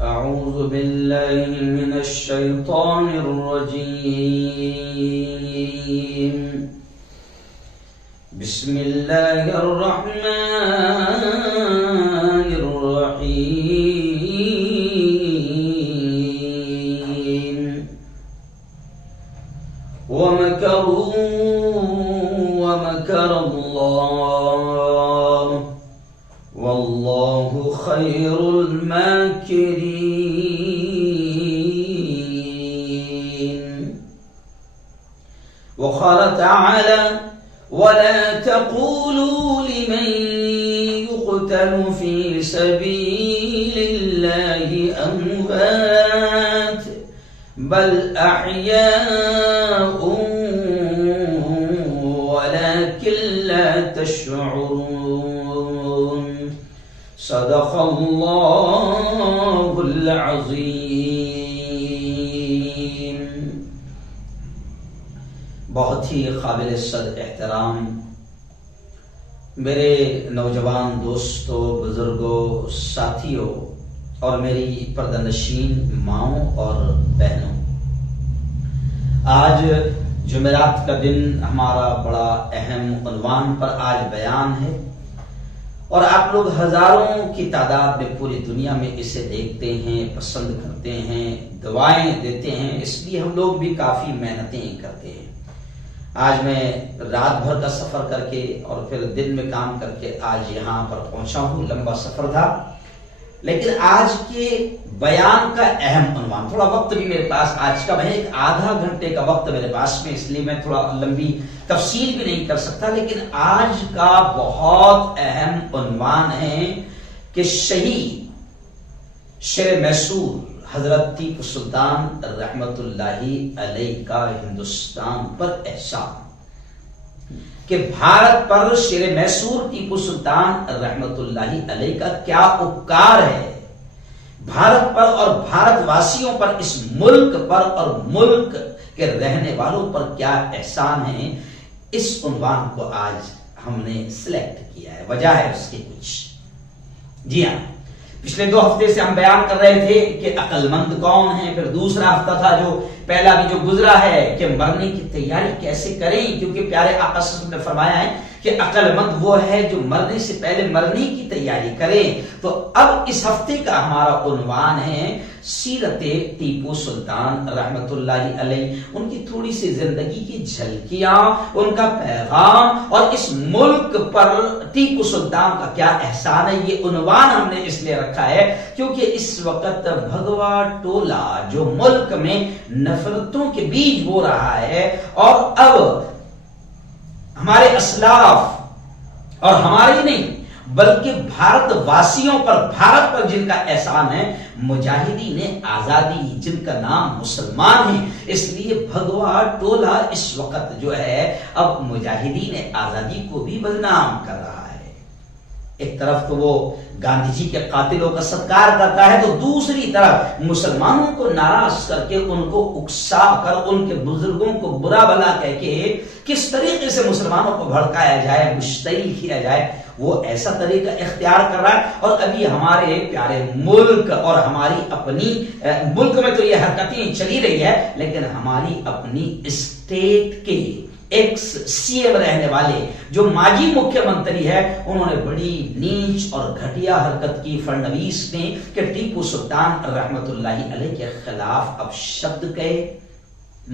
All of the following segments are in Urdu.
أعوذ بالله من الشيطان الرجيم بسم الله الرحمن الرحيم ومكروا ومكر الله والله خير الماكرين. وقال تعالى ولا تقولوا لمن يقتل في سبيل الله أموات بل أحياء ولكن لا تشعرون. صدق الله العظيم. بہت ہی قابل صد احترام میرے نوجوان دوستوں، بزرگوں، ساتھیوں اور میری پردہ نشین ماؤں اور بہنوں، آج جمعرات کا دن ہمارا بڑا اہم عنوان پر آج بیان ہے، اور آپ لوگ ہزاروں کی تعداد میں پوری دنیا میں اسے دیکھتے ہیں، پسند کرتے ہیں، دعائیں دیتے ہیں، اس لیے ہم لوگ بھی کافی محنتیں کرتے ہیں۔ آج میں رات بھر کا سفر کر کے اور پھر دن میں کام کر کے آج یہاں پر پہنچا ہوں، لمبا سفر تھا، لیکن آج کے بیان کا اہم عنوان، تھوڑا وقت بھی میرے پاس آج کا ہے، ایک آدھا گھنٹے کا وقت میرے پاس میں، اس لیے میں تھوڑا لمبی تفصیل بھی نہیں کر سکتا، لیکن آج کا بہت اہم عنوان ہے کہ شہید شیر میسور حضرت ٹیپو سلطان رحمت اللہ علیہ کا ہندوستان پر احسان، کہ بھارت پر شیر میسور ٹیپو سلطان رحمت اللہ علیہ کا کیا اپکار ہے، بھارت پر اور بھارت واسیوں پر، اس ملک پر اور ملک کے رہنے والوں پر کیا احسان ہے، اس عنوان کو آج ہم نے سلیکٹ کیا ہے۔ وجہ ہے اس کی کچھ، جی ہاں، پچھلے 2 ہفتے سے ہم بیان کر رہے تھے کہ عقل مند کون ہے، پھر دوسرا ہفتہ تھا جو پہلا بھی جو گزرا ہے کہ مرنے کی تیاری کیسے کریں، کیونکہ پیارے آقا صلی اللہ علیہ وسلم نے فرمایا ہے کہ عقل مند وہ ہے جو مرنے سے پہلے مرنے کی تیاری کرے۔ تو اب اس ہفتے کا ہمارا عنوان ہے سیرت ٹیپو سلطان رحمت اللہ علیہ، ان کی تھوڑی سی زندگی کی جھلکیاں، ان کا پیغام، اور اس ملک پر ٹیپو سلطان کا کیا احسان ہے۔ یہ عنوان ہم نے اس لیے رکھا ہے کیونکہ اس وقت بھگوا ٹولہ جو ملک میں نفرتوں کے بیج بو رہا ہے، اور اب ہمارے اسلاف اور ہمارے نہیں بلکہ بھارت واسیوں پر، بھارت پر جن کا احسان ہے، مجاہدین آزادی جن کا نام مسلمان ہے، اس لیے بھگوا ٹولہ اس وقت جو ہے اب مجاہدین آزادی کو بھی بدنام کر رہا ہے۔ ایک طرف تو وہ گاندھی جی کے قاتلوں کا ستکار کرتا ہے، تو دوسری طرف مسلمانوں کو ناراض کر کے، ان کو اکسا کر، ان کے بزرگوں کو برا بھلا کہہ کے کس طریقے سے مسلمانوں کو بھڑکایا جائے، مشتعل کیا جائے، وہ ایسا طریقہ اختیار کر رہا ہے۔ اور ابھی ہمارے پیارے ملک اور ہماری اپنی ملک میں تو یہ حرکتیں چلی رہی ہے، لیکن ہماری اپنی اسٹیٹ کے ایکس سی ایم رہنے والے جو ماجی مکھیہ منتری ہے، انہوں نے بڑی نیچ اور گھٹیا حرکت کی فڑنویس نے، کہ ٹیپو سلطان رحمت اللہ علیہ کے خلاف اب شبد کہے،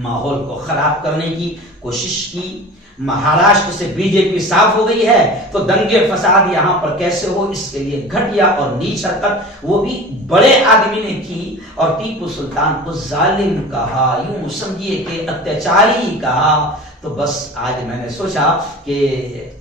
ماحول کو خراب کرنے کی کوشش کی۔ مہاراشٹر سے بی جے پی صاف ہو گئی ہے، تو دنگے فساد یہاں پر کیسے ہو، اس کے لیے گھٹیا اور نیچ حرکت وہ بھی بڑے آدمی نے کی، اور ٹیپو سلطان کو ظالم کہا، یوں سمجھیے کہ اتیاچاری کہا۔ تو بس آج میں نے سوچا کہ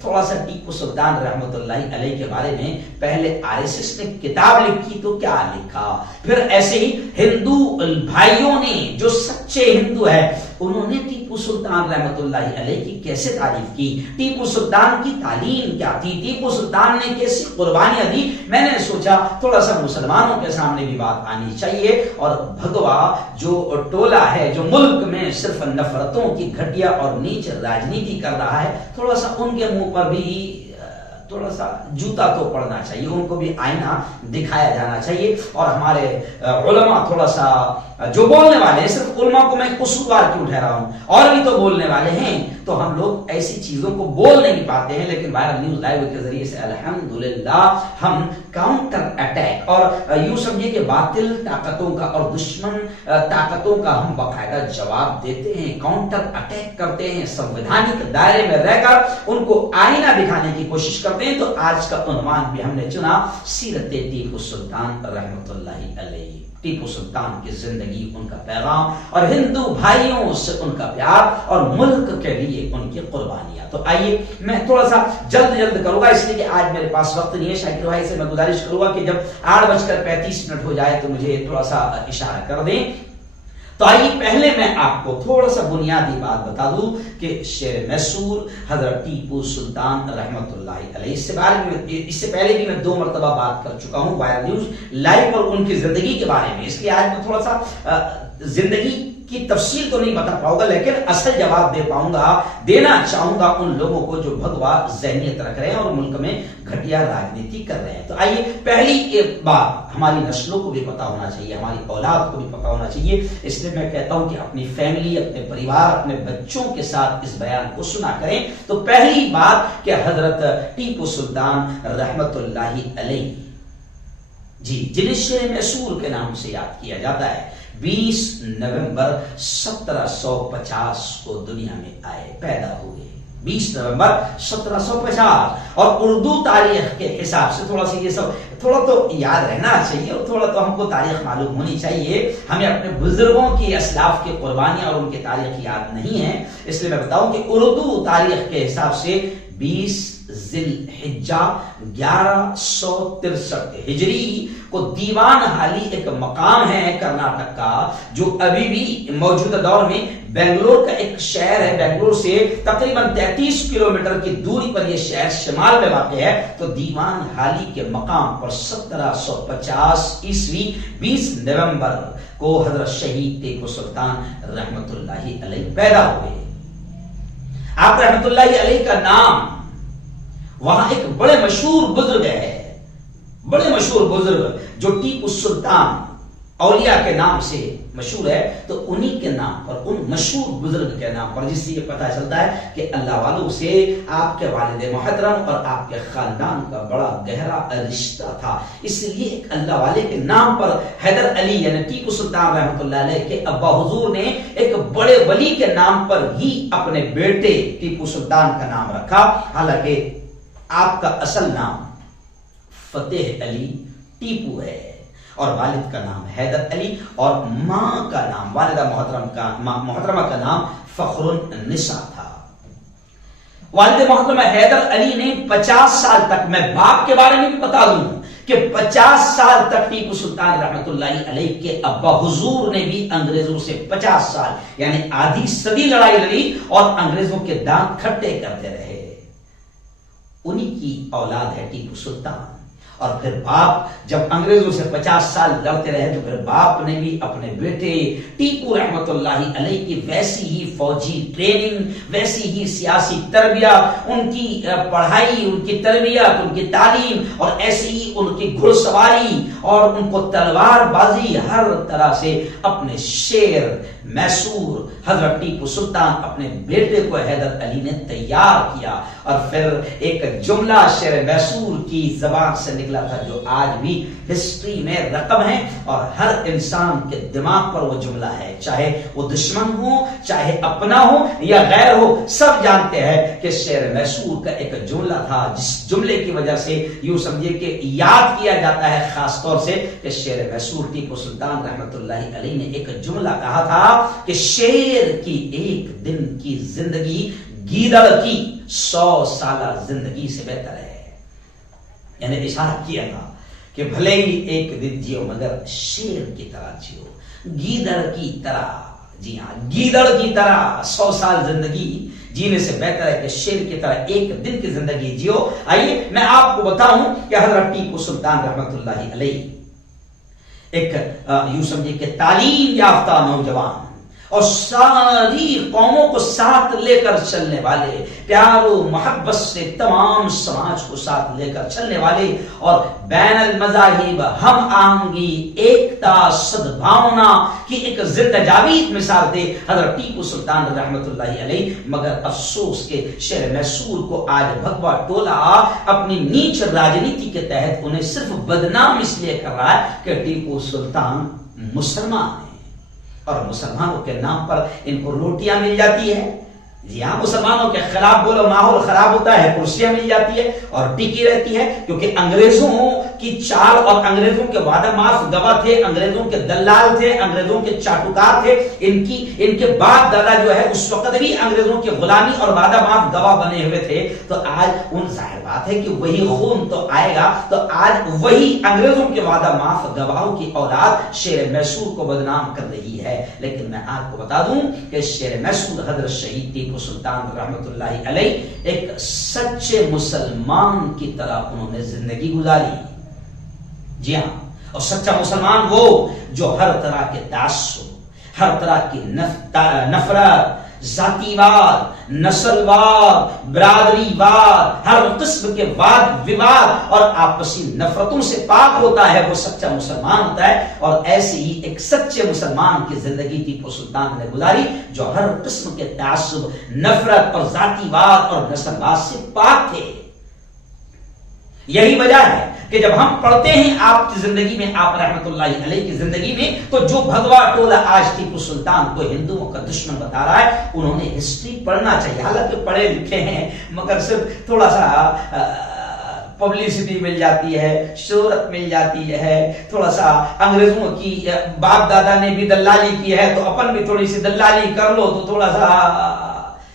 تھوڑا سا ٹیپو سلطان رحمت اللہ علیہ کے بارے میں، پہلے RSS نے کتاب لکھی تو کیا لکھا، پھر ایسے ہی ہندو بھائیوں نے جو سچے ہندو ہے، انہوں نے ٹیپو ٹیپو سلطان رحمت اللہ علیہ کی کیسے تعریف کی، ٹیپو سلطان کی تعلیم کیا تھی، ٹیپو سلطان نے کیسی قربانیاں دی، میں نے سوچا تھوڑا سا مسلمانوں کے سامنے بھی بات آنی چاہیے، اور بھگوا جو ٹولہ ہے جو ملک میں صرف نفرتوں کی گھٹیا اور نیچ راجنیتی کر رہا ہے، تھوڑا سا ان کے منہ پر بھی تھوڑا سا جوتا تو پڑنا چاہیے، ان کو بھی آئینہ دکھایا جانا چاہیے، اور ہمارے علماء تھوڑا سا جو بولنے والے ہیں، صرف علماء کو میں قصوروار کیوں ٹھہرا ہوں، اور بھی تو بولنے والے ہیں، تو ہم لوگ ایسی چیزوں کو بول نہیں پاتے ہیں، لیکن وائرل نیوز لائیو کے ذریعے سے الحمدللہ ہم کاؤنٹر اٹیک اور یوں سمجھے کہ باطل طاقتوں کا اور دشمن طاقتوں کا ہم باقاعدہ جواب دیتے ہیں، کاؤنٹر اٹیک کرتے ہیں، سنویدھانک دائرے میں رہ کر ان کو آئینہ دکھانے کی کوشش کرتے ہیں۔ تو آج کا عنوان بھی ہم نے چنا سیرت ٹیپو سلطان رحمت اللہ علیہ، ٹیپو سلطان کی زندگی، ان کا پیغام، اور ہندو بھائیوں سے ان کا پیار، اور ملک کے لیے ان کی قربانیاں۔ تو آئیے میں تھوڑا سا جلد کروں گا، اس لیے کہ آج میرے پاس وقت نہیں ہے۔ شاکر بھائی سے میں گزارش کروں گا کہ جب 8:35 ہو جائے تو مجھے تھوڑا سا اشارہ کر دیں۔ تو آئیے پہلے میں آپ کو تھوڑا سا بنیادی بات بتا دوں کہ شیر میسور حضرت ٹیپو سلطان رحمت اللہ علیہ، اس سے پہلے بھی میں 2 مرتبہ بات کر چکا ہوں وائرل نیوز لائیو پر ان کی زندگی کے بارے میں، اس لیے آج میں تھوڑا سا زندگی کی تفصیل تو نہیں بتا پاؤں گا، لیکن اصل جواب دینا چاہوں گا ان لوگوں کو جو بھگوا ذہنیت رکھ رہے ہیں اور ملک میں گھٹیا راجنیتی کر رہے ہیں۔ تو آئیے پہلی بات ہماری نسلوں کو بھی پتا ہونا چاہیے، ہماری اولاد کو بھی پتا ہونا چاہیے، اس لیے میں کہتا ہوں کہ اپنی فیملی، اپنے پریوار، اپنے بچوں کے ساتھ اس بیان کو سنا کریں۔ تو پہلی بات کہ حضرت ٹیپو سلطان رحمت اللہ علیہ جنہیں شیر میسور کے نام سے یاد کیا جاتا ہے، 20 نومبر 1750 کو دنیا میں آئے، پیدا ہوئے 20 نومبر 1750، اور اردو تاریخ کے حساب سے تھوڑا سا یہ سب تھوڑا تو یاد رہنا چاہیے، اور تھوڑا تو ہم کو تاریخ معلوم ہونی چاہیے، ہمیں اپنے بزرگوں کی اسلاف کی قربانیاں اور ان کی تاریخ یاد نہیں ہے، اس لیے میں بتاؤں کہ اردو تاریخ کے حساب سے 20 ذی الحجہ 1163 ہجری کو دیوان حالی ایک مقام ہے کرناٹک کا، جو ابھی بھی موجودہ دور میں بنگلور کا ایک شہر ہے، بنگلور سے تقریباً 33 کلومیٹر کی دوری پر یہ شہر شمال میں واقع ہے۔ تو دیوان حالی کے مقام پر 1750 عیسوی 20 نومبر کو حضرت شہید ٹیپو سلطان رحمت اللہ علیہ پیدا ہوئے۔ آپ رحمت اللہ علیہ کا نام وہاں ایک بڑے مشہور بزرگ ہے، بڑے مشہور بزرگ جو ٹیپو سلطان اولیاء کے نام سے مشہور ہے، تو انہی کے نام پر، ان مشہور بزرگ کے نام پر، جس سے یہ پتہ چلتا ہے کہ اللہ والوں سے آپ کے والد محترم اور آپ کے خاندان کا بڑا گہرا رشتہ تھا، اس لیے ایک اللہ والے کے نام پر حیدر علی یعنی ٹیپو سلطان رحمت اللہ علیہ کے ابا حضور نے ایک بڑے ولی کے نام پر ہی اپنے بیٹے ٹیپو سلطان کا نام رکھا، حالانکہ آپ کا اصل نام فتح علی ٹیپو ہے، اور والد کا نام حیدر علی، اور ماں کا نام والدہ محترمہ کا نام فخر النساء تھا۔ والد محترمہ حیدر علی نے 50 سال تک، میں باپ کے بارے میں بھی بتا دوں کہ 50 سال تک ٹیپو سلطان رحمت اللہ علیہ کے ابا حضور نے بھی انگریزوں سے 50 سال یعنی آدھی صدی لڑائی لڑی اور انگریزوں کے دانت کھٹے کرتے رہے۔ انہی کی اولاد ہے ٹیپو سلطان، اور پھر باپ جب انگریزوں سے 50 سال لڑتے رہے تو پھر باپ نے بھی اپنے بیٹے ٹیپو رحمت اللہ علیہ کی ویسی ہی فوجی ٹریننگ، ویسی ہی سیاسی تربیت، ان کی پڑھائی، ان کی تربیت، ان کی تعلیم، اور ایسی ہی ان کی گھڑ سواری اور ان کو تلوار بازی، ہر طرح سے اپنے شیر میسور حضرت ٹیپو سلطان اپنے بیٹے کو حیدر علی نے تیار کیا، اور پھر ایک جملہ شیر میسور کی زبان سے نکلا تھا جو آج بھی ہسٹری میں رقم ہے، اور ہر انسان کے دماغ پر وہ جملہ ہے، چاہے وہ دشمن ہو، چاہے اپنا ہو یا غیر ہو، سب جانتے ہیں کہ شیر میسور کا ایک جملہ تھا، جس جملے کی وجہ سے یوں سمجھے کہ یاد کیا جاتا ہے خاص طور سے کہ شیر میسور ٹیپو سلطان رحمت اللہ علیہ نے ایک جملہ کہا تھا کہ شیر کی ایک دن کی زندگی گیدڑ کی 100 سالہ زندگی سے بہتر ہے، یعنی اشارہ کیا تھا کہ بھلے ہی ایک دن جیو مگر شیر کی طرح جیو، گیدڑ کی طرح جی ہاں، گیدڑ کی طرح 100 سال زندگی جینے سے بہتر ہے کہ شیر کی طرح ایک دن کی زندگی جیو۔ آئیے میں آپ کو بتاؤں کہ حضرت ٹیپو سلطان رحمت اللہ علیہ ایک یوں سمجھے کہ تعلیم یافتہ نوجوان اور ساری قوموں کو ساتھ لے کر چلنے والے، پیار و محبت سے تمام سماج کو ساتھ لے کر چلنے والے اور بین المذاہب ہم آہنگی، ایکتا، سدبھاونا کی ایک زندہ جاوید مثال تھے حضرت ٹیپو سلطان رحمت اللہ علیہ۔ مگر افسوس کے شہر میسور کو آج بھگوا ٹولہ اپنی نیچ راجنیتی کے تحت انہیں صرف بدنام اس لیے کر رہا ہے کہ ٹیپو سلطان مسلمان ہے اور مسلمانوں کے نام پر ان کو روٹیاں مل جاتی ہے۔ جی ہاں، مسلمانوں کے خلاف بولو، ماحول خراب ہوتا ہے، کرسیاں مل جاتی ہے اور ٹکی رہتی ہے، کیونکہ انگریزوں کی چال اور انگریزوں کے وعدہ ماف گواہ تھے، انگریزوں کے دلال تھے، انگریزوں کے چاٹوکار تھے۔ ان کے باپ دادا جو ہے اس وقت بھی انگریزوں کی غلامی اور وعدہ ماف گواہ بنے ہوئے تھے، تو آج ان ظاہر بات ہے کہ وہی خون تو آئے گا، تو آج وہی انگریزوں کے وعدہ ماف گواہوں کی اولاد شیر میسور کو بدنام کر رہی ہے۔ لیکن میں آپ کو بتا دوں کہ شیر میسور حضرت شہید ٹیپو سلطان رحمت اللہ علیہ ایک سچے مسلمان کی طرح انہوں نے زندگی گزاری۔ جی ہاں، اور سچا مسلمان وہ جو ہر طرح کے تعصب، ہر طرح کی نفرت، ذاتی واد، نسل واد، برادری واد، ہر قسم کے واد وواد اور آپسی نفرتوں سے پاک ہوتا ہے، وہ سچا مسلمان ہوتا ہے۔ اور ایسے ہی ایک سچے مسلمان کی زندگی ٹیپو سلطان نے گزاری جو ہر قسم کے تعصب، نفرت اور ذاتی واد اور نسل واد سے پاک تھے۔ یہی وجہ ہے کہ جب ہم پڑھتے ہیں آپ کی زندگی میں، آپ رحمت اللہ علیہ کی زندگی میں، تو جو بھگوا ٹولہ آج ٹیپو سلطان کو ہندوؤں کا دشمن بتا رہا ہے، انہوں نے ہسٹری پڑھنا چاہیے۔ حالانکہ پڑھے لکھے ہیں مگر صرف تھوڑا سا پبلسٹی مل جاتی ہے، شہرت مل جاتی ہے، تھوڑا سا انگریزوں کی باپ دادا نے بھی دلالی کی ہے تو اپن بھی تھوڑی سی دلالی کر لو تو تھوڑا سا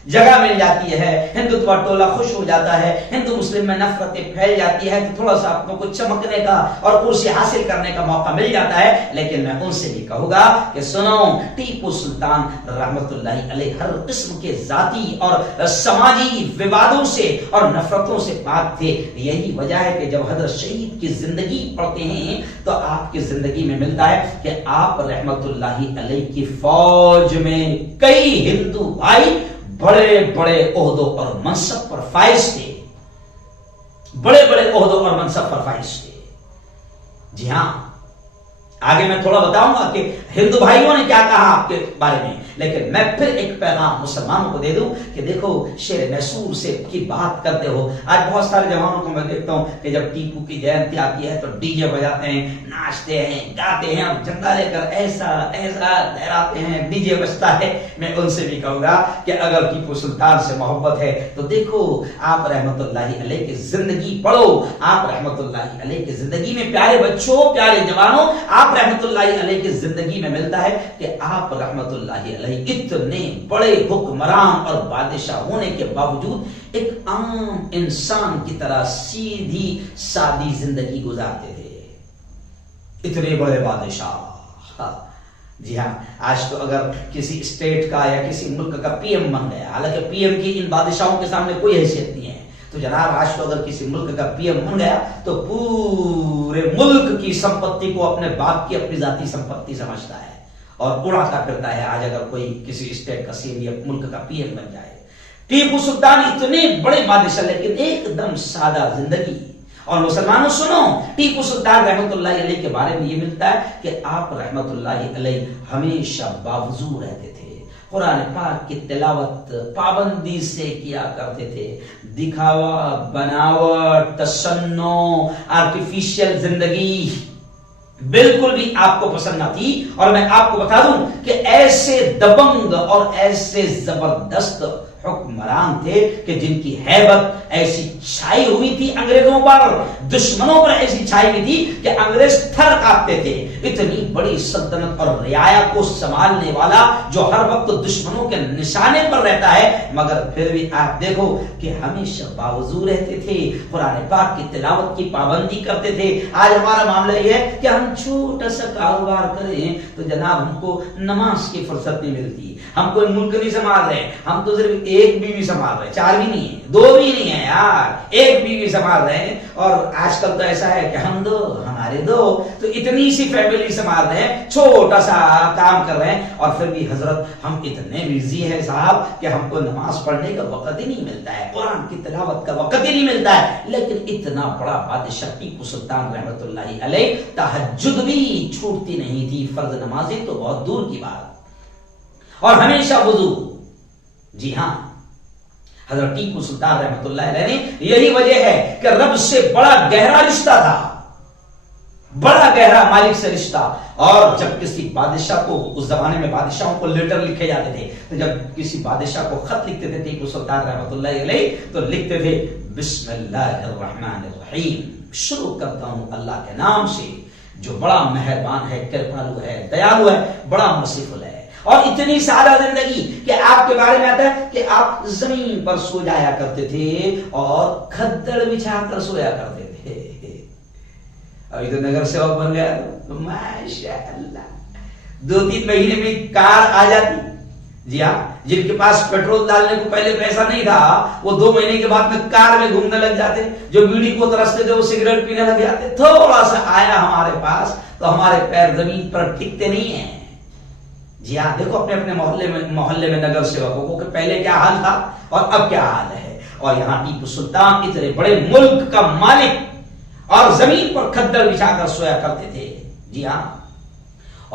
جگہ مل جاتی ہے، ہندوتوا ٹولہ خوش ہو جاتا ہے، ہندو مسلم میں نفرتیں پھیل جاتی ہے تو تھوڑا سا اپنوں کو چمکنے کا اور کرسی حاصل کرنے کا موقع مل جاتا ہے۔ لیکن میں ان سے بھی کہوں گا کہ سنو، ٹیپو سلطان رحمت اللہ علیہ ہر قسم کے ذاتی اور سماجی ووادوں سے اور نفرتوں سے پاک تھے۔ یہی وجہ ہے کہ جب حضرت شہید کی زندگی پڑھتے ہیں تو آپ کی زندگی میں ملتا ہے کہ آپ رحمت اللہ علیہ کی فوج میں کئی ہندو بھائی بڑے بڑے عہدوں اور منصب پر فائز تھے، بڑے بڑے عہدوں اور منصب پر فائز تھے۔ جی ہاں، آگے میں تھوڑا بتاؤں گا کہ ہندو بھائیوں نے کیا کہا آپ کے بارے میں، لیکن میں پھر ایک پیغام مسلمانوں کو دے دوں کہ دیکھو، شیر میسور سے کی بات کرتے ہو، آج بہت سارے جوانوں کو میں دیکھتا ہوں کہ جب ٹیپو کی جینتی آتی ہے تو ڈی جے بجاتے ہیں، ناچتے ہیں، گاتے ہیں اور جھنڈا لے کر ایسا ایسا لہراتے ہیں، ڈی جے بجتا ہے۔ میں ان سے بھی کہوں گا کہ اگر ٹیپو سلطان سے محبت ہے تو دیکھو، آپ رحمت اللہ علیہ کی زندگی پڑھو، آپ رحمت اللہ علیہ کی زندگی میں پیارے بچوں، پیارے جوانوں، آپ رحمت اللہ علیہ کی زندگی میں ملتا ہے کہ آپ رحمت اللہ علیہ اتنے بڑے حکمران اور بادشاہ ہونے کے باوجود ایک عام انسان کی طرح سیدھی سادی زندگی گزارتے تھے، اتنے بڑے بادشاہ۔ جی ہاں، آج تو اگر کسی اسٹیٹ کا یا کسی ملک کا پی ایم بن گیا، حالانکہ پی ایم کی ان بادشاہوں کے سامنے کوئی حیثیت نہیں ہے، تو جناب آج تو اگر کسی ملک کا پی ایم بن گیا تو پورے ملک کی سمپتی کو اپنے باپ کی اپنی ذاتی سمپتی سمجھتا ہے اور اڑاتا پھرتا ہے۔ آج اگر کوئی کسی اسٹیٹ کا سی ایم یا ملک کا پی ایم بن جائے، ٹیپو سلطان اتنے بڑے بادشاہ لیکن ایک دم سادہ زندگی۔ اور مسلمانوں سنو، ٹیپو سلطان رحمت اللہ علیہ کے بارے میں یہ ملتا ہے کہ آپ رحمت اللہ علیہ ہمیشہ باوضو رہتے تھے، قرآن پاک کی تلاوت پابندی سے کیا کرتے تھے، دکھاوا، بناوٹ، تصنع، آرٹیفیشل زندگی بالکل بھی آپ کو پسند نہ تھی۔ اور میں آپ کو بتا دوں کہ ایسے دبنگ اور ایسے زبردست حکمران تھے کہ جن کی ہیبت ایسی چھائی ہوئی تھی انگریزوں پر، دشمنوں پر ایسی چھائی ہوئی تھی کہ انگریز تھر کانپتے تھے۔ اتنی بڑی سلطنت اور رعایا کو سنبھالنے والا جو ہر وقت دشمنوں کے نشانے پر رہتا ہے، مگر پھر بھی آپ دیکھو کہ ہمیشہ باوضو رہتے تھے، قرآن پاک کی تلاوت کی پابندی کرتے تھے۔ آج ہمارا معاملہ یہ ہے کہ ہم چھوٹا سا کاروبار کریں تو جناب ہم کو نماز کی فرصت نہیں ملتی، ہم کوئی ملک نہیں سنبھال رہے، ہم تو صرف ایک بیوی سنبھال رہے، 4 بھی نہیں ہے، 2 بھی نہیں ہے یار، ایک بیوی سنبھال رہے ہیں۔ اور آج کل تو ایسا ہے کہ ہم 2 ہمارے 2، تو اتنی سی فیملی سنبھال رہے ہیں، چھوٹا سا کام کر رہے ہیں، اور پھر بھی حضرت ہم اتنے بزی ہیں صاحب کہ ہم کو نماز پڑھنے کا وقت ہی نہیں ملتا ہے، قرآن کی تلاوت کا وقت ہی نہیں ملتا ہے۔ لیکن اتنا بڑا بادشاہ ٹیپو سلطان رحمت اللہ علیہ، تہجد بھی چھوٹتی نہیں تھی، فرض نمازی تو بہت دور کی بات، اور ہمیشہ وضو۔ جی ہاں، حضرت ٹیپو سلطان رحمت اللہ علیہ نے یہی وجہ ہے کہ رب سے بڑا گہرا رشتہ تھا، بڑا گہرا مالک سے رشتہ۔ اور جب کسی بادشاہ کو، اس زمانے میں بادشاہوں کو لیٹر لکھے جاتے تھے، تو جب کسی بادشاہ کو خط لکھتے تھے ٹیپو سلطان رحمت اللہ علیہ، تو لکھتے تھے بسم اللہ الرحمن الرحیم، شروع کرتا ہوں اللہ کے نام سے جو بڑا مہربان ہے، کرپالو ہے، دیالو ہے، بڑا مرسیفل ہے۔ اور اتنی سادہ زندگی کہ آپ کے بارے میں آتا ہے کہ آپ زمین پر سو جایا کرتے تھے اور کھدڑ بچھا کر سویا کرتے تھے۔ ابھی تو نگر سیوک بن گیا تو ماشاء اللہ 2-3 مہینے میں کار آ جاتی۔ جی ہاں، جن کے پاس پیٹرول ڈالنے کو پہلے پیسہ نہیں تھا، وہ 2 مہینے کے بعد میں کار میں گھومنے لگ جاتے، جو بیڑی کو ترستے تھے وہ سگریٹ پینے لگ جاتے۔ تھوڑا سا آیا ہمارے پاس تو ہمارے پیر زمین پر ٹکتے نہیں ہیں۔ جی ہاں، دیکھو اپنے اپنے محلے میں نگر سیوکوں کو کہ پہلے کیا حال تھا اور اب کیا حال ہے۔ اور یہاں ٹیپو سلطان اتنے بڑے ملک کا مالک اور زمین پر کھدڑ بچھا کر سویا کرتے تھے۔ جی ہاں،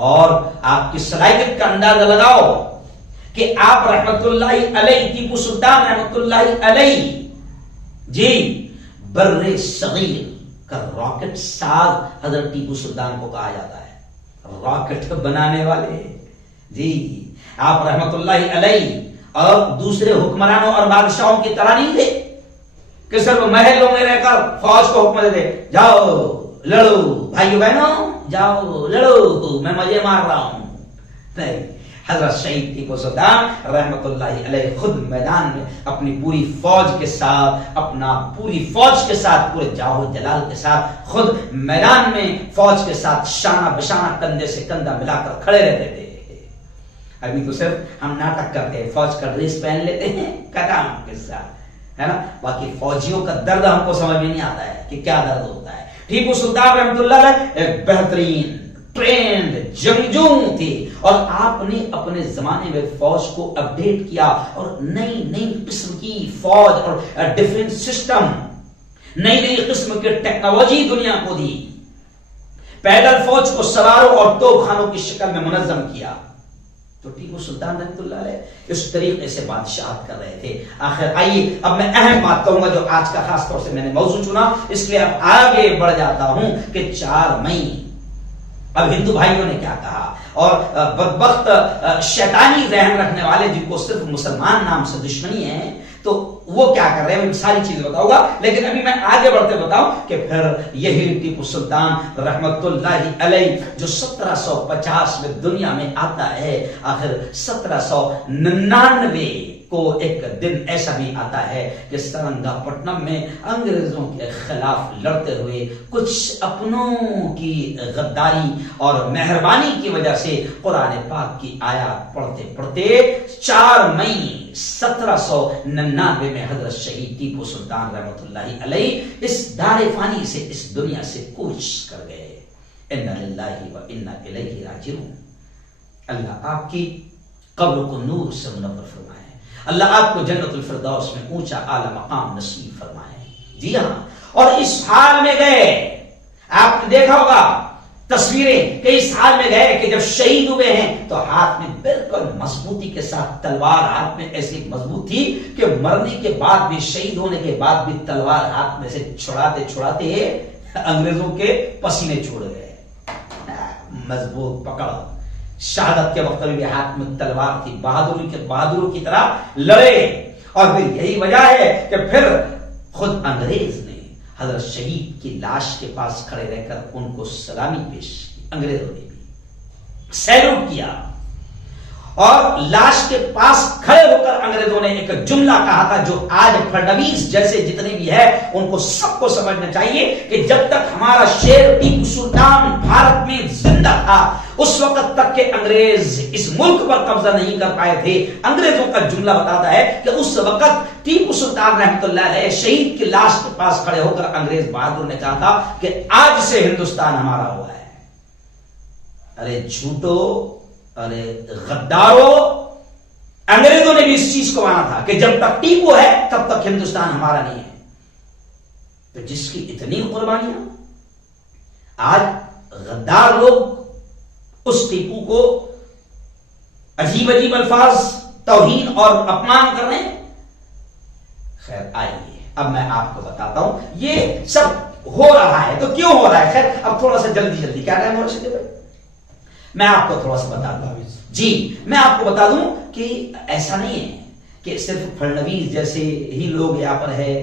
اور آپ کی صلاحیت کا اندازہ لگاؤ کہ آپ رحمت اللہ علیہ، ٹیپو سلطان رحمت اللہ علیہ جی بر صغیر کا راکٹ ساز حضرت ٹیپو سلطان کو کہا جاتا ہے، راکٹ بنانے والے۔ جی، آپ رحمت اللہ علیہ اور دوسرے حکمرانوں اور بادشاہوں کی طرح نہیں تھے کہ صرف محلوں میں رہ کر فوج کو حکم دے جاؤ لڑو، بھائیو بہنوں جاؤ لڑو، میں مزے مار رہا ہوں۔ نہیں، حضرت شہید ٹیپو سلطان رحمت اللہ علیہ خود میدان میں اپنی پوری فوج کے ساتھ، پورے جاہو جلال کے ساتھ خود میدان میں فوج کے ساتھ شانہ بشانہ، کندھے سے کندھا ملا کر کھڑے رہتے تھے۔ ابھی تو صرف ہم ناٹک کرتے ہیں، فوج کا ڈریس پہن لیتے ہیں، کام کے ساتھ ہے نا، باقی فوجیوں کا درد ہم کو سمجھ میں نہیں آتا ہے کہ کیا درد ہوتا ہے۔ ٹیپو سلطان رحمت اللہ علیہ ایک بہترین ٹرینڈ جنگجو تھے، اور آپ نے اپنے زمانے میں فوج کو اپڈیٹ کیا اور نئی قسم کی فوج اور ڈیفنس سسٹم، نئی قسم کی ٹیکنالوجی دنیا کو دی، پیدل فوج کو سواروں اور توپ خانوں کی شکل میں منظم کیا۔ تو ٹیپو سلطان رحمت اللہ علیہ اس طریقے سے بادشاہت کر رہے تھے۔ آخر آئیے اب میں اہم بات کہوں گا جو آج کا خاص طور سے میں نے موضوع چنا، اس لیے اب آگے بڑھ جاتا ہوں کہ 4 مئی اب ہندو بھائیوں نے کیا کہا، اور بدبخت شیطانی ذہن رکھنے والے جن کو صرف مسلمان نام سے دشمنی ہے، تو وہ کیا کر رہے ہیں، میں ساری چیزیں بتاؤں گا، لیکن ابھی میں آگے بڑھتے بتاؤں کہ پھر یہی ٹیپو سلطان رحمت اللہ علیہ جو 1750 میں دنیا میں آتا ہے، آخر 1799 کو ایک دن ایسا بھی آتا ہے کہ سرنگا پٹنم میں انگریزوں کے خلاف لڑتے ہوئے کچھ اپنوں کی غداری اور مہربانی کی وجہ سے قرآن پاک کی آیات پڑھتے پڑھتے 4 مئی 1799 میں حضرت شہید ٹیپو سلطان رحمت اللہ علیہ اس دار فانی سے، اس دنیا سے کوچ کر گئے۔ انا للہ و انا الیہ راجعون۔ اللہ آپ کی قبر کو نور سے منور فرمائے، اللہ آپ کو جنت الفردوس میں اونچا اعلی مقام نصیب فرمائے۔ جی ہاں، اور اس حال میں گئے، آپ نے دیکھا ہوگا تصویریں کہ اس حال میں گئے کہ جب شہید ہوئے ہیں تو ہاتھ میں بالکل مضبوطی کے ساتھ تلوار ہاتھ میں ایسی مضبوط تھی کہ مرنے کے بعد بھی، شہید ہونے کے بعد بھی تلوار ہاتھ میں سے چھڑاتے چھڑاتے انگریزوں کے پسینے چھوڑ گئے۔ مضبوط پکڑ، شہادت کے وقت بھی ہاتھ میں تلوار تھی، بہادروں کی طرح لڑے، اور پھر یہی وجہ ہے کہ پھر خود انگریز نے حضرت شہید کی لاش کے پاس کھڑے رہ کر ان کو سلامی پیش کی، انگریزوں نے بھی سیلوٹ کیا، اور لاش کے پاس کھڑے ہو کر انگریزوں نے ایک جملہ کہا تھا جو آج فڈنویس جیسے جتنے بھی ہے ان کو سب کو سمجھنا چاہیے کہ جب تک ہمارا شیر ٹیپو سلطان بھارت میں زندہ تھا اس وقت تک کہ انگریز اس ملک پر قبضہ نہیں کر پائے تھے۔ انگریزوں کا جملہ بتاتا ہے کہ اس وقت ٹیپو سلطان رحمۃ اللہ علیہ شہید کی لاش کے پاس کھڑے ہو کر انگریز بہادر نے کہا تھا کہ آج سے ہندوستان ہمارا ہوا ہے۔ ارے جھوٹو، ارے غدارو، انگریزوں نے بھی اس چیز کو مانا تھا کہ جب تک ٹیپو ہے تب تک ہندوستان ہمارا نہیں ہے۔ تو جس کی اتنی قربانیاں، آج غدار لوگ اس ٹیپو کو عجیب عجیب الفاظ توہین اور اپمان کر رہے ہیں۔ خیر آئیے اب میں آپ کو بتاتا ہوں یہ سب ہو رہا ہے تو کیوں ہو رہا ہے۔ خیر اب تھوڑا سا جلدی کیا ٹائم ہو رہا ہے میں آپ کو تھوڑا سا بتا دوں۔ جی میں آپ کو بتا دوں کہ ایسا نہیں ہے کہ صرف فڈنویس جیسے ہی لوگ یہاں پر ہے،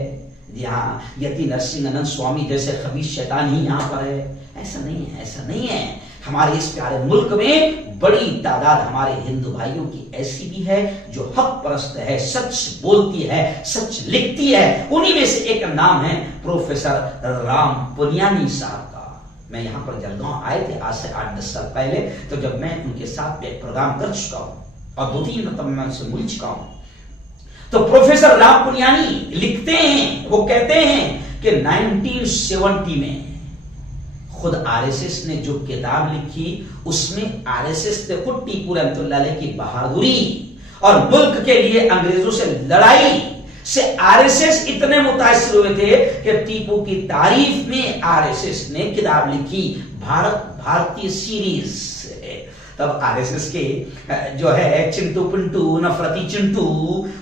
یہاں یتی نرسنگ انند سوامی جیسے خبیث شیطان ہی یہاں پر ہے، ایسا نہیں ہے، ایسا نہیں ہے۔ ہمارے اس پیارے ملک میں بڑی تعداد ہمارے ہندو بھائیوں کی ایسی بھی ہے جو حق پرست ہے، سچ بولتی ہے، سچ لکھتی ہے۔ انہی میں سے ایک نام ہے پروفیسر رام پنیانی صاحب کا۔ میں یہاں پر جلگاؤں آئے تھے آج سے 8-10 سال پہلے، تو جب میں ان کے ساتھ ایک پروگرام کر چکا ہوں اور 2-3 مرتبہ میں ان سے مل چکا ہوں، تو پروفیسر رام پنیانی لکھتے ہیں، وہ کہتے ہیں کہ 1970 میں خود RSS نے جو کتاب لکھی اس میں RSS نے خود ٹیپو رحمۃ اللہ علیہ کی بہادری اور ملک کے لیے انگریزوں سے لڑائی سے RSS اتنے متاثر ہوئے تھے کہ ٹیپو کی تعریف میں RSS نے کتاب لکھی بھارتی سیریز۔ تب RSS کے جو ہے چنٹو پنٹو نفرتی چنٹو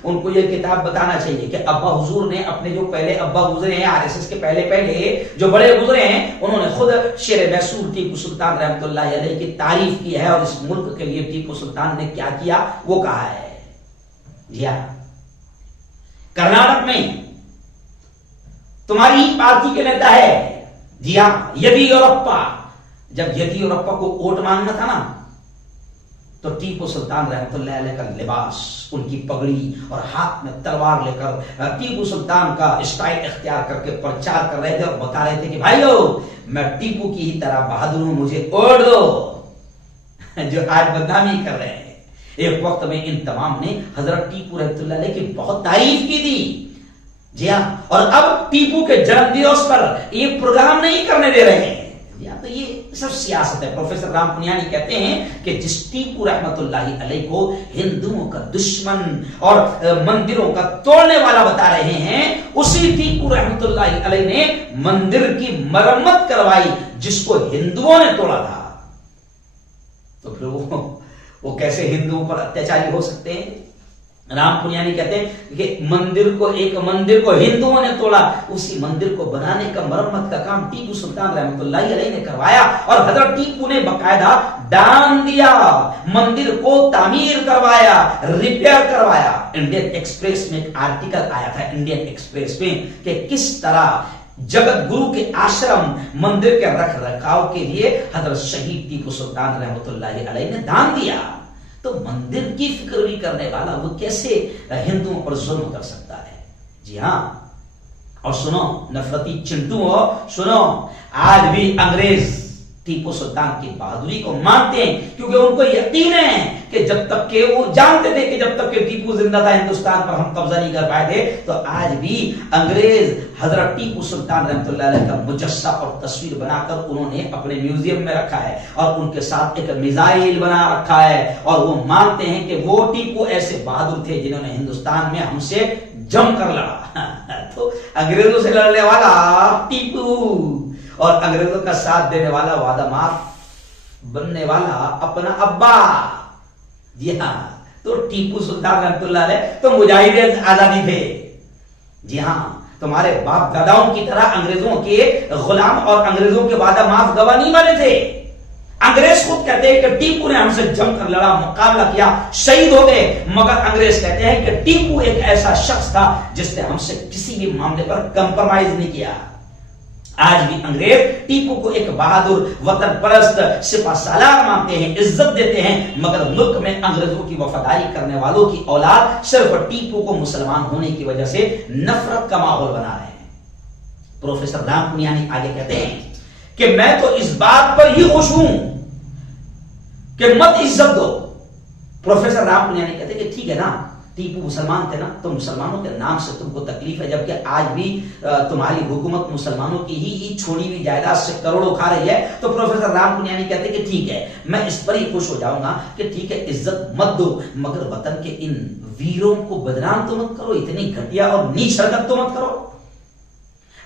ان کو یہ کتاب بتانا چاہیے کہ ابا حضور نے اپنے جو پہلے ابا گزرے ہیں RSS کے پہلے جو بڑے گزرے ہیں انہوں نے خود شیر میسور ٹیپو سلطان رحمۃ اللہ علیہ کی تعریف کی ہے، اور اس ملک کے لیے ٹیپو سلطان نے کیا کیا وہ کہا ہے۔ جی ہاں، کرناٹک میں تمہاری ہی پارٹی کے نیتا ہے، جی ہاں یدیورپا۔ جب یدیورپا کو ووٹ مانگنا تھا نا تو ٹیپو سلطان رحمۃ اللہ علیہ کا لباس، ان کی پگڑی اور ہاتھ میں تلوار لے کر ٹیپو سلطان کا اسٹائل اختیار کر کے پرچار کر رہے تھے اور بتا رہے تھے کہ بھائیو میں ٹیپو کی ہی طرح بہادر ہوں، مجھے ووٹ دو، جو آج بدنامی کر رہے ہیں۔ ایک وقت میں ان تمام نے حضرت ٹیپو رحمۃ اللہ علیہ کی بہت تعریف کی تھی، جی ہاں، اور اب ٹیپو کے جنم دن پر یہ پروگرام نہیں کرنے دے رہے ہیں، جی ہاں۔ تو یہ سب سیاست ہے۔ پروفیسر رام پنیانی کہتے ہیں کہ جس ٹیپو رحمۃ اللہ علیہ کو ہندوؤں کا دشمن اور مندروں کا توڑنے والا بتا رہے ہیں، اسی ٹیپو رحمۃ اللہ علیہ نے مندر کی مرمت کروائی جس کو ہندوؤں نے توڑا تھا۔ تو پھر وہ کیسے ہندوؤں پر اتیاچاری ہو سکتے ہیں؟ رام پنیانی کہتے ہیں کہ ایک مندر کو ہندوؤں نے توڑا، اسی مندر کو بنانے کا مرمت کا کام ٹیپو سلطان رحمۃ اللہ علیہ نے کروایا، اور حضرت ٹیپو نے باقاعدہ دان دیا، مندر کو تعمیر کروایا، ریپیئر کروایا۔ انڈین ایکسپریس میں ایک آرٹیکل آیا تھا، انڈین ایکسپریس میں، کہ کس طرح جگت گرو کے آشرم مندر کے رکھ رکھاؤ کے لیے حضرت شہید ٹیپو سلطان رحمۃ اللہ علیہ نے دان دیا۔ تو مندر کی فکر بھی کرنے والا وہ کیسے ہندوؤں پر ظلم کر سکتا ہے؟ جی ہاں، اور سنو نفرتی چنٹو ہو، سنو آج بھی انگریز ٹیپو سلطان کی بہادری کو مانتے ہیں، کیونکہ ان کو یقین ہے کہ جب تک کہ وہ جانتے تھے کہ جب تک کہ ٹیپو زندہ تھا ہندوستان پر ہم قبضہ نہیں کر پائے تھے۔ تو آج بھی انگریز حضرت ٹیپو سلطان رحمۃ اللہ علیہ کا مجسمہ اور تصویر بنا کر انہوں نے اپنے میوزیم میں رکھا ہے، اور ان کے ساتھ ایک میزائل بنا رکھا ہے، اور وہ مانتے ہیں کہ وہ ٹیپو ایسے بہادر تھے جنہوں نے ہندوستان میں ہم سے جم کر لڑا۔ تو انگریزوں سے لڑنے والا ٹیپو اور انگریزوں کا ساتھ دینے والا وعدہ معاف بننے والا اپنا ابا، جی ہاں۔ تو ٹیپو سلطان رحمۃ اللہ علیہ تو مجاہد آزادی تھے، جی ہاں، تمہارے باپ داداؤں کی طرح انگریزوں کے غلام اور انگریزوں کے وعدہ معاف گواہ نہیں بنے تھے۔ انگریز خود کہتے ہیں کہ ٹیپو نے ہم سے جم کر لڑا، مقابلہ کیا، شہید ہو گئے، مگر انگریز کہتے ہیں کہ ٹیپو ایک ایسا شخص تھا جس نے ہم سے کسی بھی معاملے پر کمپرومائز نہیں کیا۔ آج بھی انگریز ٹیپو کو ایک بہادر، وطن پرست، سپہ سالار مانتے ہیں، عزت دیتے ہیں، مگر ملک میں انگریزوں کی وفاداری کرنے والوں کی اولاد صرف ٹیپو کو مسلمان ہونے کی وجہ سے نفرت کا ماحول بنا رہے ہیں۔ پروفیسر رام پونیانی آگے کہتے ہیں کہ میں تو اس بات پر ہی خوش ہوں کہ مت عزت دو۔ پروفیسر رام پونیانی کہتے ہیں کہ ٹھیک ہے نا، ٹیپو مسلمان تھے نا، تو مسلمانوں کے نام سے تم کو تکلیف ہے، جبکہ آج بھی تمہاری حکومت مسلمانوں کی ہی چھوڑی ہوئی جائیداد سے کروڑوں کھا رہی ہے۔ تو پروفیسر رام پونیانی کہتے ہیں کہ ٹھیک ہے، میں اس پر ہی خوش ہو جاؤں گا کہ ٹھیک ہے، عزت مت دو، مگر وطن کے ان ویروں کو بدنام تو مت کرو، اتنی گھٹیا اور نیچ حرکت تو مت کرو۔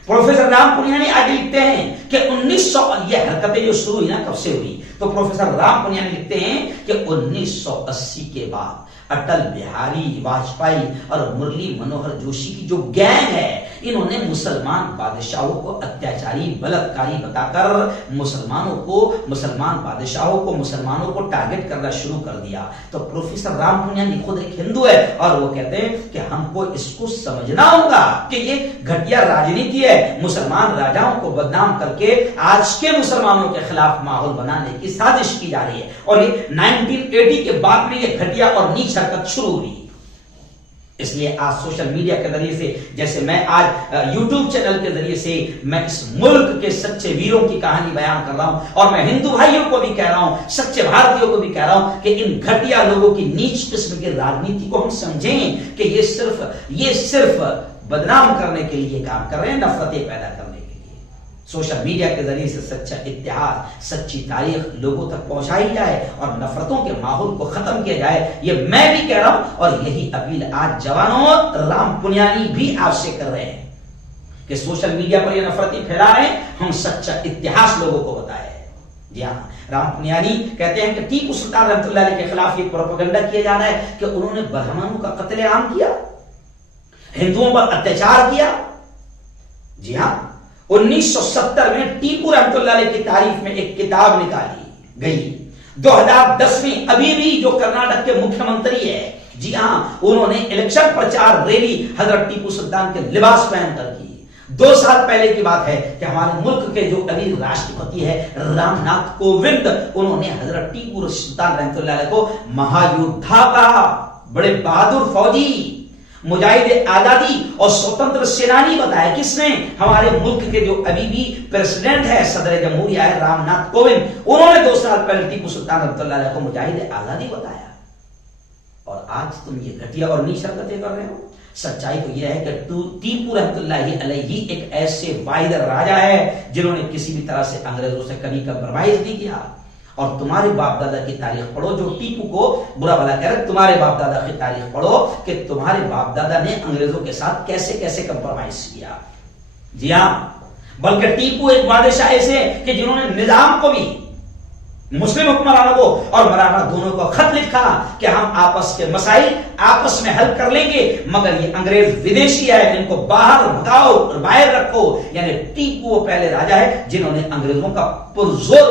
پروفیسر رام پونیانی آگے لکھتے ہیں کہ 1900 یہ حرکتیں جو شروع ہوئی نا، کب سے ہوئی؟ تو پروفیسر رام پونیانی لکھتے ہیں کہ 1980 کے بعد اٹل بہاری واجپئی اور مرلی منوہر جوشی کی جو گینگ ہے، انہوں نے مسلمان بادشاہوں کو اتیاچاری، بلاتکاری بتا کر مسلمان بادشاہوں کو، مسلمانوں کو ٹارگٹ کرنا شروع کر دیا۔ تو پروفیسر رام پونیانی خود ایک ہندو ہے اور وہ کہتے ہیں کہ ہم کو اس کو سمجھنا ہوگا کہ یہ گھٹیا راجنیتی ہے، مسلمان راجاؤں کو بدنام کر کے آج کے مسلمانوں کے خلاف ماحول بنانے کی سازش کی جا رہی ہے، اور یہ 1980 کے بعد میں یہ گھٹیا اور نیچ حرکت شروع ہوئی۔ اس لیے آج سوشل میڈیا کے ذریعے سے، جیسے میں آج یوٹیوب چینل کے ذریعے سے میں اس ملک کے سچے ویروں کی کہانی بیان کر رہا ہوں، اور میں ہندو بھائیوں کو بھی کہہ رہا ہوں، سچے بھارتیوں کو بھی کہہ رہا ہوں کہ ان گھٹیا لوگوں کی نیچ قسم کی راجنیتی کو ہم سمجھیں کہ یہ صرف بدنام کرنے کے لیے کام کر رہے ہیں، نفرتیں پیدا کرنے کے لیے۔ سوشل میڈیا کے ذریعے سے سچا اتحاد، سچی تاریخ لوگوں تک پہنچائی جائے اور نفرتوں کے ماحول کو ختم کیا جائے، یہ میں بھی کہہ رہا ہوں، اور یہی اپیل آج جوانوں رام پونیانی بھی آپ سے کر رہے ہیں کہ سوشل میڈیا پر یہ نفرتی پھیلا رہے ہیں، ہم سچا اتحاد لوگوں کو بتائیں۔ جی ہاں، رام پونیانی کہتے ہیں کہ ٹیپو سلطان رحمۃ اللہ علیہ کے خلاف یہ پروپیگنڈا کیا جا رہا ہے کہ انہوں نے برہمنوں کا قتل عام کیا، ہندوؤں پر اتیاچار کیا۔ جی ہاں، 1970 میں ٹیپو رحمۃ اللہ علیہ کی تعریف میں ایک کتاب نکالی گئی۔ 2010 میں ابھی بھی جو کرناٹک کے مکھیہ منتری ہے، جی ہاں، انہوں نے الیکشن پرچار ریلی حضرت ٹیپو سلطان کے لباس پہن کر کی۔ 2 سال پہلے کی بات ہے کہ ہمارے ملک کے جو ابھی راشٹرپتی ہے رام ناتھ کووند، انہوں نے حضرت ٹیپو سلطان رحمۃ اللہ علیہ کو مہایودھا کہا، بڑے بہادر فوجی، مجاہد آزادی اور سوتنتر سینانی بتایا۔ کس نے؟ ہمارے ملک کے جو ابھی بھی پریزیڈنٹ ہے، صدر جمہوریہ ہے، رام ناتھ کووند، انہوں نے 2 سال پہلے ٹیپو سلطان رحمۃ اللہ علیہ کو مجاہد آزادی بتایا، اور آج تم یہ گھٹیا اور نیچ حرکتیں کر رہے ہو۔ سچائی تو یہ ہے کہ ٹیپو رحمۃ اللہ علیہ ایک ایسے واحد راجا ہے جنہوں نے کسی بھی طرح سے انگریزوں سے کبھی کمپرومائز نہیں کیا۔ اور تمہارے باپ دادا کی تاریخ پڑھو، جو ٹیپو کو برا بھلا کہہ رہے، تمہارے باپ دادا کی تاریخ پڑھو کہ تمہارے باپ دادا نے انگریزوں کے ساتھ کیسے کیسے کمپرومائز کیا۔ جی ہاں، بلکہ ٹیپو ایک بادشاہ ایسے کہ جنہوں نے نظام کو بھی، مسلم حکمرانوں کو اور مراٹھا دونوں کو خط لکھا کہ ہم آپس کے مسائل آپس میں حل کر لیں گے، مگر یہ انگریز ودیشی ہے، ان کو باہر بھگاؤ اور باہر رکھو۔ یعنی ٹیپو وہ پہلے راجا ہے جنہوں نے انگریزوں کا پرزور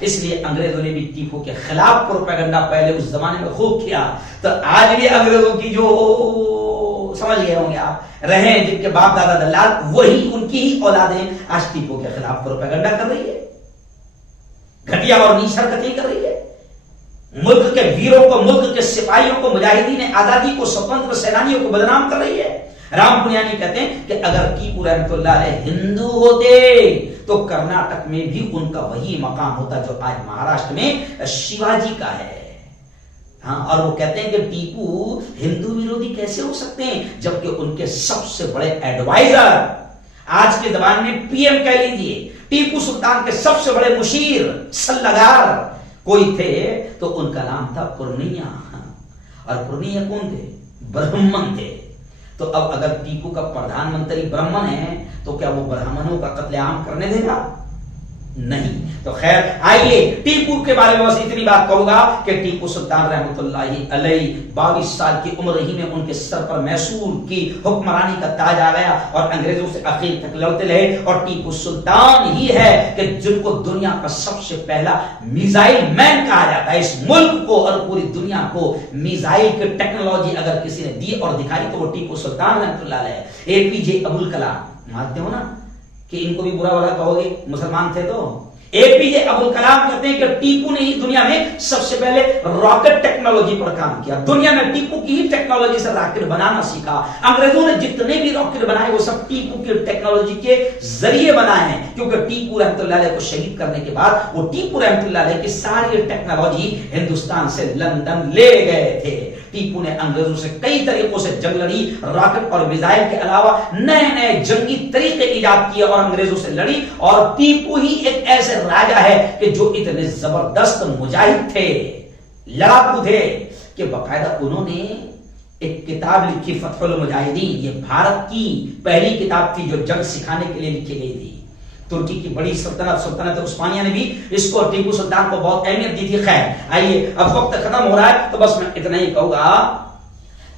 اس لیے انگریزوں نے بھی ٹیپو کے خلاف پروپیگنڈا پہلے اس زمانے میں خوب کیا۔ تو آج بھی انگریزوں کی جو سمجھ گئے ہوں گے آپ رہے، جن کے باپ دادا دلال، وہی ان کی ہی اولادیں آج ٹیپو کے خلاف پروپیگنڈا کر رہی ہے، گھٹیا اور نیچ حرکتیں کر رہی ہے، ملک کے ویروں کو، ملک کے سپاہیوں کو، مجاہدین آزادی کو، سوتنتر سینانیوں کو بدنام کر رہی ہے۔ رام پونیانی کہتے ہیں کہ اگر ٹیپو رحمۃ اللہ علیہ ہندو ہوتے تو کرناٹک میں بھی ان کا وہی مقام ہوتا جو آج مہاراشٹر میں شیواجی کا ہے۔ ہاں، اور وہ کہتے ہیں کہ ٹیپو ہندو ویرودھی کیسے ہو سکتے ہیں جبکہ ان کے سب سے بڑے ایڈوائزر، آج کے زبان میں پی ایم کہہ لیجیے، ٹیپو سلطان کے سب سے بڑے مشیر، سلاگار کوئی تھے تو ان کا نام تھا پورنیا، اور پورنیا کون تھے؟ برہمن تھے۔ تو اب اگر ٹیپو کا پردھان منتری برہمن ہے تو کیا وہ برہمنوں کا قتل عام کرنے دے گا؟ نہیں. تو خیر آئیے ٹیپو کے بارے میں بس اتنی بات کہوں گا کہ ٹیپو سلطان رحمۃ اللہ علیہ 22 سال کی عمر ہی میں ان کے سر پر میسور کی حکمرانی کا تاج آ گیا اور انگریزوں سے آخر تک لڑتے رہے. اور ٹیپو سلطان ہی ہے کہ جن کو دنیا کا سب سے پہلا میزائل مین کہا جاتا ہے. اس ملک کو اور پوری دنیا کو میزائل کی ٹیکنالوجی اگر کسی نے دی اور دکھائی تو وہ ٹیپو سلطان رحمۃ اللہ علیہ. اے پی جے ابو الکلام مانتے ہو نا کہ ان کو بھی برا بھلا کہو گے، مسلمان تھے تو. اے پی جے ابو الکلام کہتے ہیں کہ ٹیپو نے ہی دنیا میں سب سے پہلے راکٹ ٹیکنالوجی پر کام کیا. دنیا میں ٹیپو کی ہی ٹیکنالوجی سے راکٹ بنانا سیکھا. انگریزوں نے جتنے بھی راکٹ بنائے وہ سب ٹیپو کی ٹیکنالوجی کے ذریعے بنائے ہیں، کیونکہ ٹیپو رحمۃ اللہ علیہ کو شہید کرنے کے بعد وہ ٹیپو رحمۃ اللہ علیہ کی ساری ٹیکنالوجی ہندوستان سے لندن لے گئے تھے. ٹیپو نے انگریزوں سے کئی طریقوں سے جنگ لڑی، راکٹ اور میزائل کے علاوہ نئے نئے جنگی طریقے ایجاد کیے اور انگریزوں سے لڑی. اور ٹیپو ہی ایک ایسے راجا ہے کہ جو اتنے زبردست مجاہد تھے، لڑاکو تھے، کہ باقاعدہ انہوں نے ایک کتاب لکھی فتح المجاہدین. یہ بھارت کی پہلی کتاب تھی جو جنگ سکھانے کے لیے لکھی گئی تھی. ترکی کی بڑی سلطنت عثمانیہ نے بھی اس کو ٹیپو سلطان کو بہت اہمیت دی تھی. خیر آئیے اب وقت ختم ہو رہا ہے تو بس میں اتنا ہی کہوں گا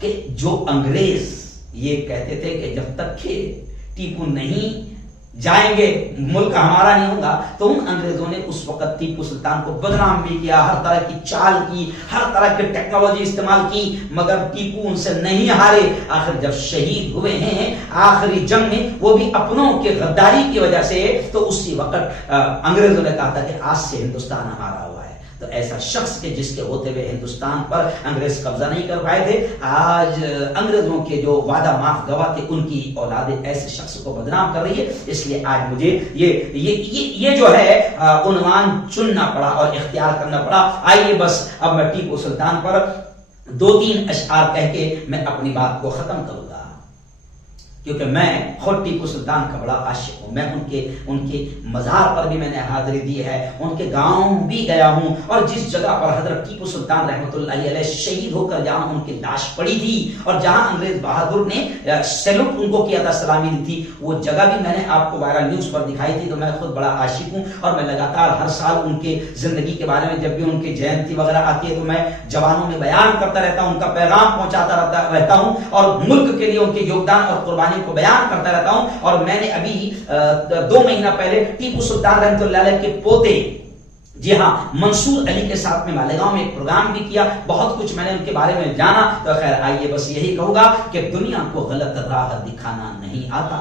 کہ جو انگریز یہ کہتے تھے کہ جب تک کہ ٹیپو نہیں جائیں گے ملک ہمارا نہیں ہوگا، تو ان انگریزوں نے اس وقت ٹیپو سلطان کو بدنام بھی کیا، ہر طرح کی چال کی، ہر طرح کی ٹیکنالوجی استعمال کی، مگر ٹیپو ان سے نہیں ہارے. آخر جب شہید ہوئے ہیں آخری جنگ میں وہ بھی اپنوں کے غداری کی وجہ سے، تو اسی وقت انگریزوں نے کہا تھا کہ آج سے ہندوستان ہمارا ہوا ہے. تو ایسا شخص کے جس کے ہوتے ہوئے ہندوستان پر انگریز قبضہ نہیں کر پائے تھے، آج انگریزوں کے جو وعدہ معاف گواہ تھے ان کی اولادیں ایسے شخص کو بدنام کر رہی ہے. اس لیے آج مجھے یہ جو ہے عنوان چننا پڑا اور اختیار کرنا پڑا. آئیے بس اب میں ٹیپو سلطان پر 2-3 اشعار کہہ کے میں اپنی بات کو ختم کروں گا، کیونکہ میں خود ٹیپو سلطان کا بڑا عاشق ہوں. میں ان کے مزار پر بھی میں نے حاضری دی ہے، ان کے گاؤں بھی گیا ہوں، اور جس جگہ پر حضرت ٹیپو سلطان رحمۃ اللہ علیہ شہید ہو کر جہاں ان کی لاش پڑی تھی اور جہاں انگریز بہادر نے سیلوٹ ان کو کیا تھا، سلامی دی تھی، وہ جگہ بھی میں نے آپ کو وائرل نیوز پر دکھائی تھی. تو میں خود بڑا عاشق ہوں اور میں لگاتار ہر سال ان کے زندگی کے بارے میں جب بھی ان کی جینتی وغیرہ آتی ہے تو میں جوانوں میں بیان کرتا رہتا ہوں، ان کا پیغام پہنچاتا رہتا ہوں اور ملک کے لیے ان کے یوگدان اور قربانی کو بیان کرتا رہتا ہوں. اور میں نے ابھی 2 مہینہ پہلے ٹیپو سلطان رحمۃ اللہ علیہ کے پوتے جی ہاں منصور علی کے ساتھ میں مالیگاؤں میں ایک پروگرام بھی کیا. بہت کچھ میں نے ان کے بارے میں جانا. تو خیر آئیے بس یہی کہوں گا کہ دنیا کو غلط راہ دکھانا نہیں آتا،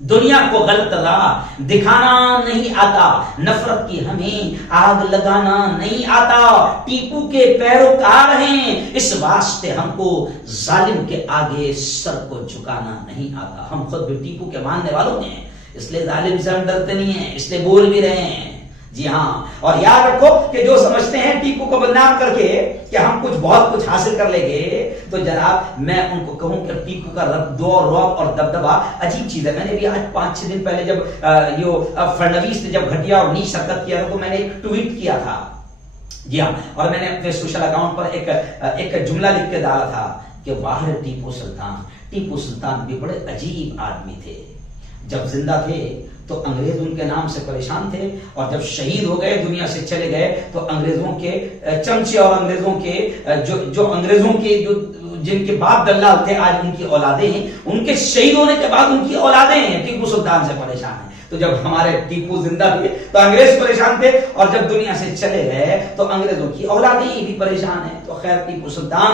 دنیا کو غلط راہ دکھانا نہیں آتا، نفرت کی ہمیں آگ لگانا نہیں آتا. ٹیپو کے پیروکار ہیں، اس واسطے ہم کو ظالم کے آگے سر کو جھکانا نہیں آتا. ہم خود بھی ٹیپو کے ماننے والوں ہیں، اس لیے ظالم سے ہم ڈرتے نہیں ہیں، اس لیے بول بھی رہے ہیں. جی ہاں، اور یاد رکھو کہ جو سمجھتے ہیں ٹیپو کو بدنام کر کے کہ ہم بہت کچھ حاصل کر لیں گے، تو جناب میں ان کو کہوں کہ ٹیپو کا رعب اور دبدبا عجیب چیز ہے. میں نے بھی آج 5-6 دن پہلے جب فرنویس نے جب گھٹیا اور نیچ حرکت کیا تھا تو میں نے ایک ٹویٹ کیا تھا. جی ہاں، اور میں نے اپنے سوشل اکاؤنٹ پر ایک جملہ لکھ کے ڈالا تھا کہ واہ ٹیپو سلطان بھی بڑے عجیب آدمی تھے. جب زندہ تھے تو انگریز ان کے نام سے پریشان تھے، اور جب شہید ہو گئے دنیا سے چلے گئے تو انگریزوں کے چمچے اور انگریزوں کے جو جن کے باپ دلال تھے آج ان کی اولادیں ہیں، ان کے شہید ہونے کے بعد ان کی اولادیں ہیں ٹیپو سلطان سے پریشان ہیں. تو جب ہمارے ٹیپو زندہ تھے تو انگریز پریشان تھے، اور جب دنیا سے چلے گئے تو انگریزوں کی اولادیں بھی پریشان ہیں. تو خیر ٹیپو سلطان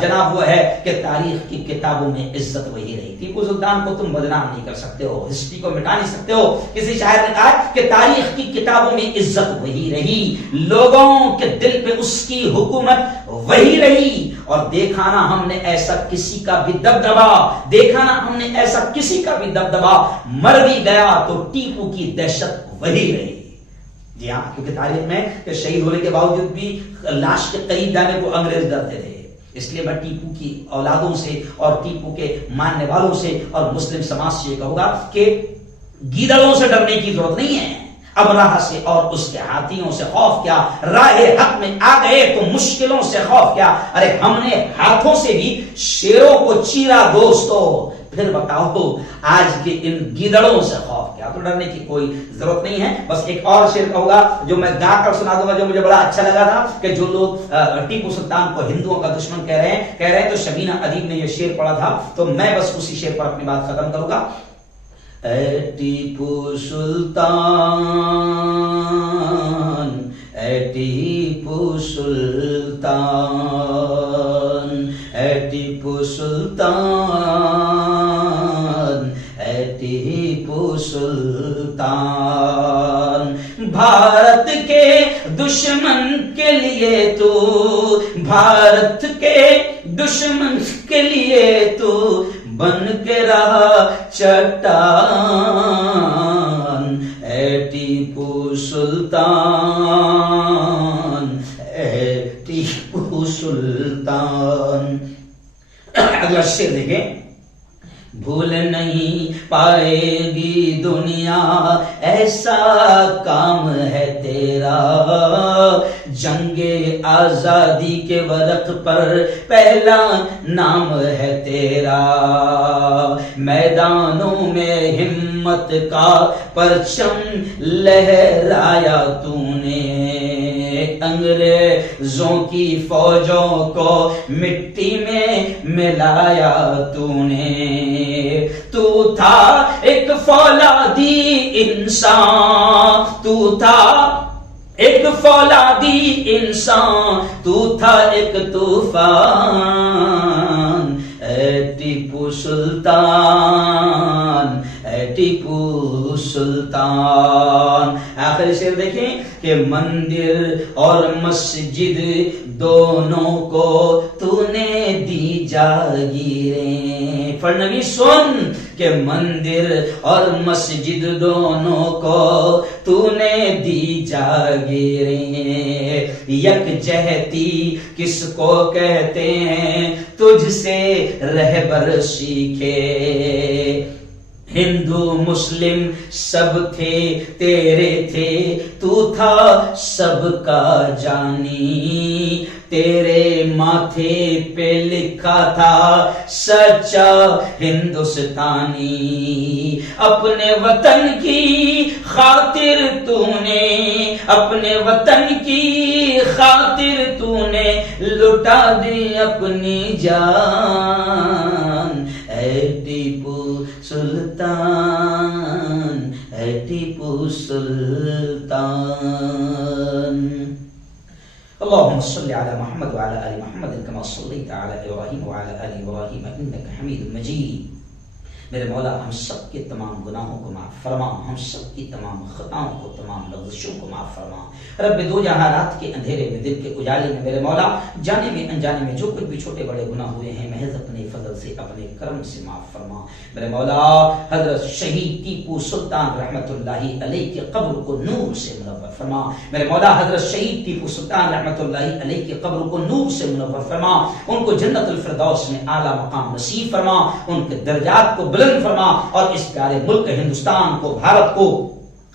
جناب وہ ہے کہ تاریخ کی کتابوں میں عزت وہی رہی. ٹیپو سلطان کو تم بدنام نہیں کر سکتے ہو، ہسٹری کو مٹا نہیں سکتے ہو. کسی شاعر نے کہا کہ تاریخ کی کتابوں میں عزت وہی رہی، لوگوں کے دل پہ اس کی حکومت وہی رہی. اور دیکھا نا ہم نے ایسا کسی کا بھی دبدبا، مر بھی گیا تو ٹیپو کی دہشت وہی رہی. جی ہاں، کیونکہ تاریخ میں کہ شہید ہونے کے باوجود بھی لاش کے قریب جانے کو انگریز ڈرتے تھے. اس لیے میں ٹیپو کی اولادوں سے اور ٹیپو کے ماننے والوں سے اور مسلم سماج سے یہ کہوں گا کہ گیدڑوں سے ڈرنے کی ضرورت نہیں ہے. ابراہ سے اور اس کے ہاتھیوں سے خوف کیا، راہ حق میں آ گئے تو مشکلوں سے خوف کیا. ارے ہم نے ہاتھوں سے بھی شیروں کو چیرا دوستو، پھر بتاؤ آج کے ان گیدڑوں سے خوف کیا؟ تو ڈرنے کی کوئی ضرورت نہیں ہے. بس ایک اور شعر کہوں گا جو میں گا کر سنا دوں گا، جو مجھے بڑا اچھا لگا تھا کہ جو لوگ ٹیپو سلطان کو ہندوؤں کا دشمن کہہ رہے ہیں تو شبینہ ادیب نے یہ شعر پڑھا تھا، تو میں بس اسی شعر پر اپنی بات ختم کروں گا. اے ٹیپو سلطان، اے ٹیپو سلطان، اے ٹیپو سلطان، اے ٹیپو سلطان، بھارت کے دشمن کے لیے تو، بھارت کے دشمن کے لیے تو بن کے رہا چٹان، اے ٹیپو سلطان، اے ٹیپو سلطان. اگلا شعر دیکھیں. بھول نہیں پائے گی دنیا ایسا کام ہے تیرا، جنگ آزادی کے ورق پر پہلا نام ہے تیرا، میدانوں میں ہمت کا پرچم لہرایا تو نے، انگریزوں کی فوجوں کو مٹی میں ملایا تو نے، تو تھا ایک فولادی انسان، تو تھا ایک فولادی انسان، تو تھا ایک طوفان، اے ٹیپو سلطان، اے ٹیپو سلطان. آخری شعر دیکھیں کہ مندر اور مسجد دونوں کو تو نے دی جاگیریں. فرنوی سن کہ مندر اور مسجد دونوں کو تو نے دی جاگیریں، یکجہتی کس کو کہتے ہیں تجھ سے رہبر سیکھے، ہندو مسلم سب تھے تیرے تھے، تو تھا سب کا جانی، تیرے ماتھے پہ لکھا تھا سچا ہندوستانی، اپنے وطن کی خاطر تو نے، اپنے وطن کی خاطر تو نے لٹا دی اپنی جان، اے ٹیپو سلطان، اے ٹیپو سلطان. اللهم صل على محمد وعلى آل محمد كما صليت على إبراهيم وعلى آل إبراهيم إنك حميد مجيد. میرے مولا ہم سب کے تمام گناہوں کو معاف فرما، ہم سب کی تمام خطاؤں کو، تمام لغزشوں کو معاف فرما. رب دو جہانات کے اندھیرے میں، دل کے اجالے میں میرے مولا جانے میں انجانے میں جو کچھ بھی چھوٹے بڑے گناہ ہوئے ہیں محض اپنے فضل سے، اپنے کرم سے معاف فرما. میرے مولا حضرت شہید ٹیپو سلطان رحمت اللہ علیہ کی قبر کو نور سے منور فرما. میرے مولا حضرت شہید ٹیپو سلطان رحمت اللہ علیہ کی قبر کو نور سے منور فرما، ان کو جنت الفردوس میں اعلیٰ مقام نصیب فرما، ان کے درجات کو بلند فرما، اور اس پیارے ملک ہندوستان کو، بھارت کو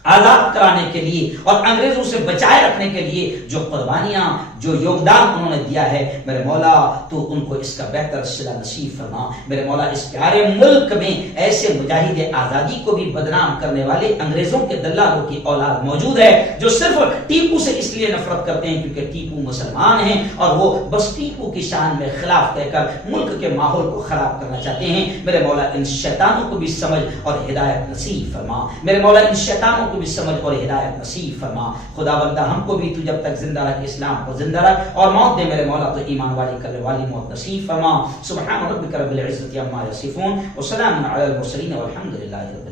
آزاد کرانے کے لیے اور انگریزوں سے بچائے رکھنے کے لیے جو قربانیاں، جو یوگدان انہوں نے دیا ہے، میرے مولا تو ان کو اس کا بہتر صلہ نصیب فرما. میرے مولا اس پیارے ملک میں ایسے مجاہد آزادی کو بھی بدنام کرنے والے انگریزوں کے دلالوں کی اولاد موجود ہے جو صرف ٹیپو سے اس لیے نفرت کرتے ہیں کیونکہ ٹیپو مسلمان ہیں اور وہ بس ٹیپو کی شان میں خلاف کہہ کر ملک کے ماحول کو خراب کرنا چاہتے ہیں. میرے مولا ان شیطانوں کو بھی سمجھ اور ہدایت نصیب فرما. میرے مولا ان شیطانوں کو بھی سمجھ اور ہدایت نصیب فرما. خدا بندہ ہم کو بھی تو جب تک زندہ رکھ اسلام کو زندہ رکھ اور موت دے میرے مولا تو ایمان والی کرنے والی موت نصیب فرما. سبحان ربک رب العزت عما یصفون وسلام علی المرسلین والحمد للہ رب